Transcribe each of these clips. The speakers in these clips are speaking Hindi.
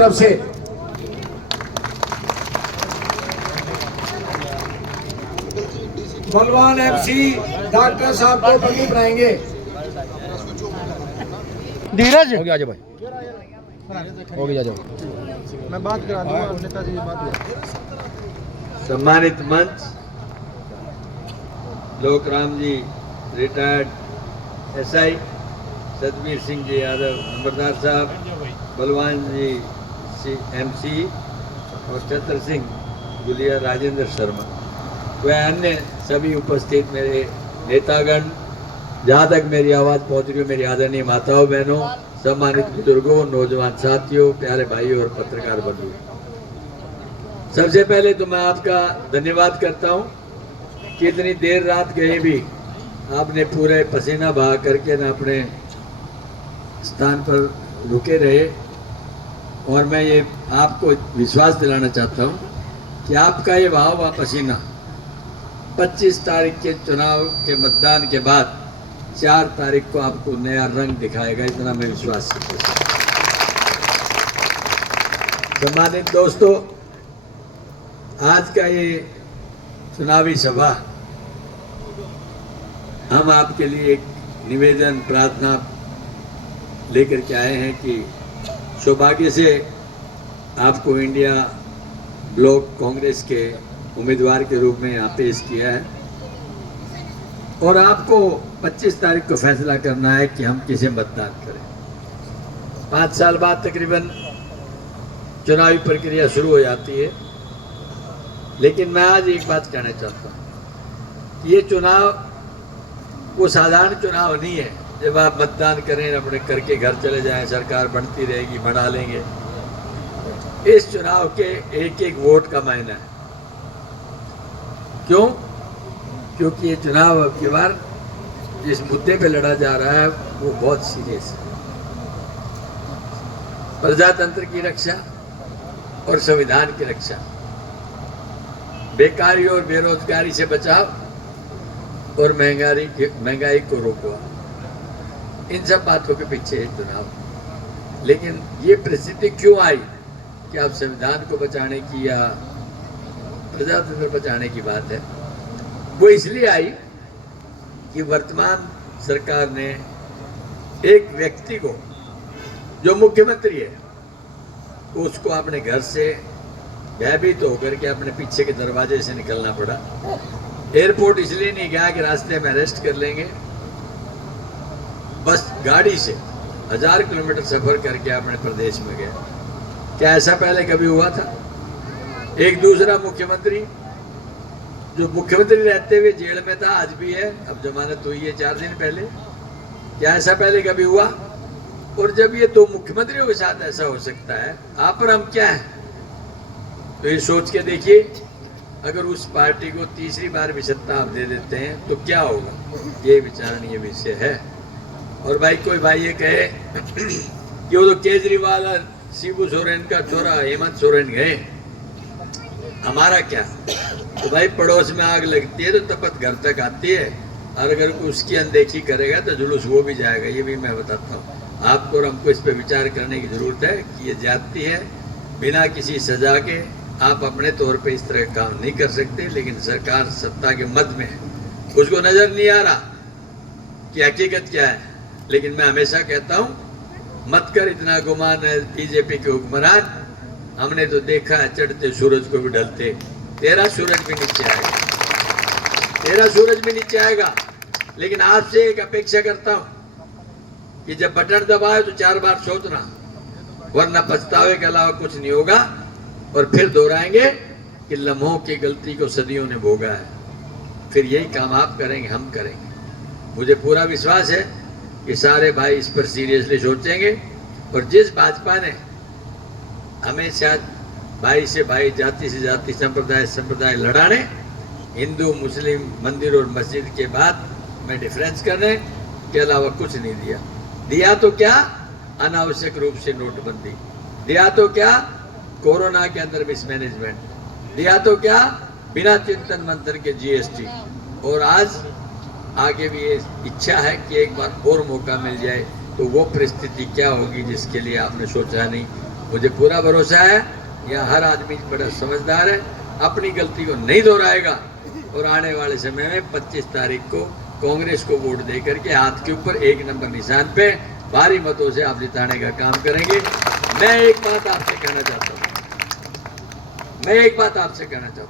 तरफ से। बलवान एमसी डॉक्टर साहब को पगड़ी बनाएंगे। धीरज हो गया, आजा भाई, हो गया, जाओ। मैं बात करा दूंगा, नेताजी बात। सम्मानित मंच, लोकराम जी रिटायर्ड एसआई, सतबीर सिंह जी यादव नंबरदार साहब, बलवान जी एमसी और छत्र सिंह गुलिया, राजेंद्र शर्मा व अन्य सभी उपस्थित मेरे नेतागण, जहाँ तक मेरी आवाज़ पहुँच रही हो, मेरी आदरणीय माताओं बहनों, सम्मानित बुजुर्गों, नौजवान साथियों, प्यारे भाइयों और पत्रकार बंधुओं, सबसे पहले तो मैं आपका धन्यवाद करता हूँ कि इतनी देर रात गए भी आपने पूरे पसीना बहा करके न अपने स्थान पर रुके रहे। और मैं ये आपको विश्वास दिलाना चाहता हूँ कि आपका ये बहा हुआ पसीना 25 तारीख के चुनाव के मतदान के बाद 4 तारीख को आपको नया रंग दिखाएगा, इतना मैं विश्वास करता हूँ। सम्मानित दोस्तों, आज का ये चुनावी सभा हम आपके लिए एक निवेदन प्रार्थना लेकर के आए हैं कि सौभाग्य से आपको इंडिया ब्लॉक कांग्रेस के उम्मीदवार के रूप में यहाँ पेश किया है और आपको 25 तारीख को फैसला करना है कि हम किसे मतदान करें। 5 साल बाद तकरीबन चुनावी प्रक्रिया शुरू हो जाती है, लेकिन मैं आज एक बात कहना चाहता हूँ कि ये चुनाव वो साधारण चुनाव नहीं है जब आप मतदान करें अपने करके घर चले जाएं, सरकार बनती रहेगी, बना लेंगे। इस चुनाव के एक एक वोट का मायना है। क्यों? क्योंकि ये चुनाव अब की बार जिस मुद्दे पे लड़ा जा रहा है वो बहुत सीरियस है। प्रजातंत्र की रक्षा और संविधान की रक्षा, बेकारी और बेरोजगारी से बचाव और महंगाई को रोकवा, इन सब बातों के पीछे है चुनाव। लेकिन ये परिस्थिति क्यों आई कि आप संविधान को बचाने की या प्रजातंत्र बचाने की बात है? वो इसलिए आई कि वर्तमान सरकार ने एक व्यक्ति को जो मुख्यमंत्री है उसको अपने घर से भयभीत होकर के अपने पीछे के दरवाजे से निकलना पड़ा। एयरपोर्ट इसलिए नहीं गया कि रास्ते में अरेस्ट कर लेंगे, बस गाड़ी से 1000 किलोमीटर सफर करके अपने प्रदेश में गए। क्या ऐसा पहले कभी हुआ था? एक दूसरा मुख्यमंत्री जो मुख्यमंत्री रहते हुए जेल में था, आज भी है, अब जमानत हुई है 4 दिन पहले। क्या ऐसा पहले कभी हुआ? और जब ये 2 मुख्यमंत्रियों के साथ ऐसा हो सकता है, आप पर हम क्या है? तो ये सोच के देखिए, अगर उस पार्टी को तीसरी बार भी सत्ता आप दे देते हैं तो क्या होगा? ये विचारणीय विषय है। और भाई कोई भाई ये कहे कि वो तो केजरीवाल और शिबू सोरेन का छोरा हेमंत सोरेन गए, हमारा क्या? तो भाई पड़ोस में आग लगती है तो तपत घर तक आती है, और अगर उसकी अनदेखी करेगा तो जुलूस वो भी जाएगा। ये भी मैं बताता हूँ आपको, और हमको इस पर विचार करने की जरूरत है कि ये ज्यादती है। बिना किसी सजा के आप अपने तौर पे इस तरह काम नहीं कर सकते, लेकिन सरकार सत्ता के मद में है, उसको नजर नहीं आ रहा कि हकीकत क्या है। लेकिन मैं हमेशा कहता हूँ, मत कर इतना गुमान है बीजेपी के हुक्मरान, हमने तो देखा है चढ़ते सूरज को भी ढलते, तेरा सूरज भी नीचे आएगा, तेरा सूरज भी नीचे आएगा। लेकिन आपसे एक अपेक्षा करता हूँ कि जब बटन दबाए तो 4 बार सोचना, वरना पछतावे के अलावा कुछ नहीं होगा। और फिर दोहराएंगे कि लम्हों की गलती को सदियों ने भोगा है। फिर यही काम आप करेंगे, हम करेंगे। मुझे पूरा विश्वास है कि सारे भाई इस पर सीरियसली सोचेंगे। और जिस भाजपा ने हमें शायद भाई से भाई, जाति से जाति, संप्रदाय से संप्रदाय लड़ाने, हिंदू मुस्लिम, मंदिर और मस्जिद के बाद में डिफरेंस करने के अलावा कुछ नहीं दिया। दिया तो क्या? अनावश्यक रूप से नोटबंदी। दिया तो क्या? कोरोना के अंदर मिसमैनेजमेंट। दिया तो क्या? बिना चिंतन मंथन के जीएसटी। और आज आगे भी ये इच्छा है कि एक बार और मौका मिल जाए तो वो परिस्थिति क्या होगी जिसके लिए आपने सोचा नहीं। मुझे पूरा भरोसा है यह हर आदमी बड़ा समझदार है, अपनी गलती को नहीं दोहराएगा और आने वाले समय में 25 तारीख को कांग्रेस को वोट दे करके हाथ के ऊपर 1 नंबर निशान पे भारी मतों से आप जिताने का काम करेंगे। मैं एक बात आपसे कहना चाहता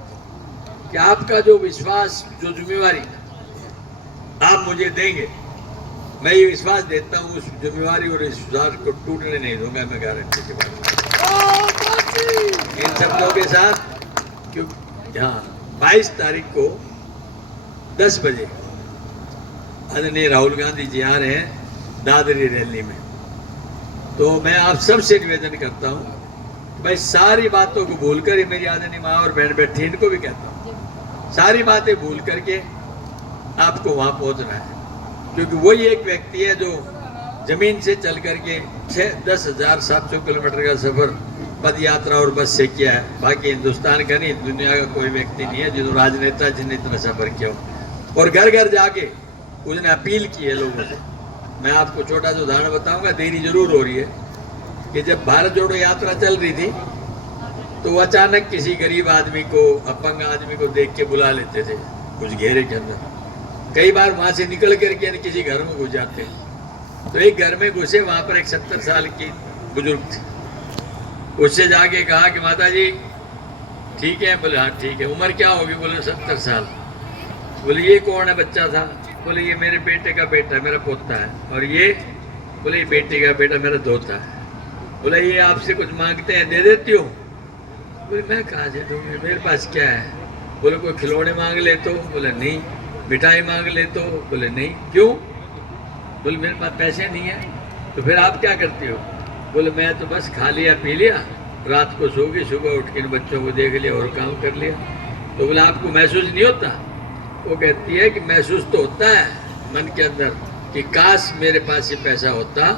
हूँ कि आपका जो विश्वास, जो जिम्मेवारी आप मुझे देंगे, मैं ये विश्वास देता हूँ उस जिम्मेवारी और विश्वास को टूटने नहीं दूंगा, मैं गारंटी के बात इन शब्दों के साथ। क्योंकि हाँ 22 तारीख को 10 बजे आदरणीय राहुल गांधी जी आ रहे हैं दादरी रैली में, तो मैं आप सबसे निवेदन करता हूँ भाई सारी बातों को भूलकर, ये मेरी आदरणीय माँ और बहन बैठी इनको भी कहता हूँ, सारी बातें भूल करके आपको वहां पहुंचना है। क्योंकि वही एक व्यक्ति है जो जमीन से चल करके 10,700 किलोमीटर का सफर पद यात्रा और बस से किया है। बाकी हिंदुस्तान का नहीं, दुनिया का कोई व्यक्ति नहीं है जो राजनेता जिसने इतना सफर किया हो। और घर घर जाके उसने अपील की है लोगों से। मैं आपको छोटा सा उदाहरण बताऊंगा, देरी जरूर हो रही है कि जब भारत जोड़ो यात्रा चल रही थी तो अचानक किसी गरीब आदमी को, अपंग आदमी को देख के बुला लेते थे कुछ घेरे के अंदर। कई बार वहां से निकल करके किसी घर में घुस जाते। तो एक घर में घुसे, वहां पर एक 70 साल की बुजुर्ग थी। उससे जाके कहा कि माता जी ठीक है? बोले हाँ ठीक है। उम्र क्या होगी? बोले 70 साल। बोले ये कौन है बच्चा था? बोले ये मेरे बेटे का बेटा है, मेरा पोता है। और ये? बोले ये बेटे का बेटा मेरा दोता है। बोले ये आपसे कुछ मांगते हैं, दे देती हूँ? बोले मैं कहाँ से दूंगी, मेरे पास क्या है? बोले कोई खिलौने मांग ले तो? बोले नहीं। मिठाई मांग ले तो? बोले नहीं। क्यों? बोले मेरे पास पैसे नहीं है। तो फिर आप क्या करती हो? बोले मैं तो बस खा लिया पी लिया, रात को सो गई, सुबह उठ के बच्चों को देख लिया और काम कर लिया। तो बोले आपको महसूस नहीं होता? वो कहती है कि महसूस तो होता है मन के अंदर कि काश मेरे पास ये पैसा होता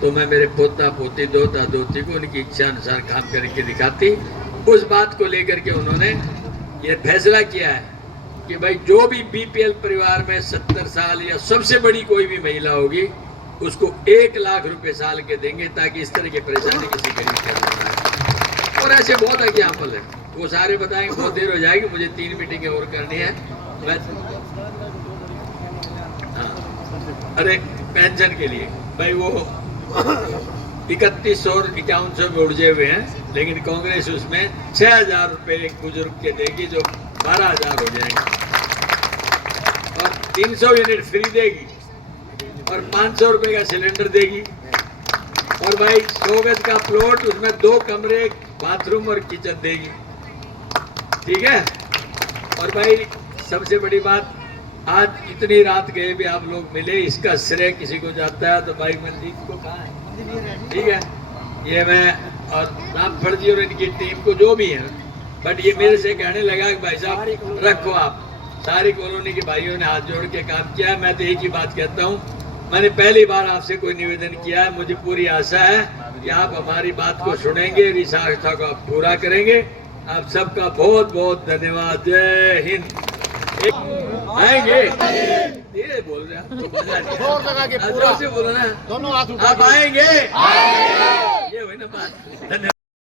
तो मैं मेरे पोता पोती दोता दोती को उनकी इच्छा अनुसार काम करके दिखाती। उस बात को लेकर के उन्होंने ये फैसला किया है कि भाई जो भी बीपीएल परिवार में 70 साल या सबसे बड़ी कोई भी महिला होगी उसको 1 लाख रुपए साल के देंगे, ताकि इस तरह की परेशानी किसी गरीब के अंदर ना आए। और ऐसे बहुत एग्जाम्पल है, वो सारे बताएंगे, बहुत देर हो जाएगी, मुझे 3 मीटिंगें और करनी है। हाँ, अरे पेंशन के लिए भाई वो 3100 और 5100 में उड़े हुए हैं, लेकिन कांग्रेस उसमें 6,000 रुपए एक बुजुर्ग के देगी जो 12,000 हो जाएंगे, और 300 यूनिट फ्री देगी, और 500 रुपए का सिलेंडर देगी, और भाई 100 गज का प्लॉट, उसमें 2 कमरे, बाथरूम और किचन देगी। ठीक है? और भाई सबसे बड़ी बात, आज इतनी रात गए भी आप लोग मिले, इसका श्रेय किसी को जाता है तो भाई मनजीत को कहा है। ठीक है? ये मैं और राम फर्जी और इनकी टीम को जो भी है, बट ये मेरे से कहने लगा कि भाई साहब रखो आप। सारी कॉलोनी के भाइयों ने हाथ जोड़ के काम किया है। मैं तो एक ही बात कहता हूँ, मैंने पहली बार आपसे कोई निवेदन किया है, मुझे पूरी आशा है कि आप हमारी बात को सुनेंगे, इस आस्था को आप पूरा करेंगे। आप सबका बहुत बहुत धन्यवाद। जय हिंद। आएंगे? धीरे बोल रहे हैं तो मजा नहीं। जोर लगा के पूरा से बोलो ना, दोनों हाथ उठा आप आएंगे? ये हुई ना बात। धन्यवाद।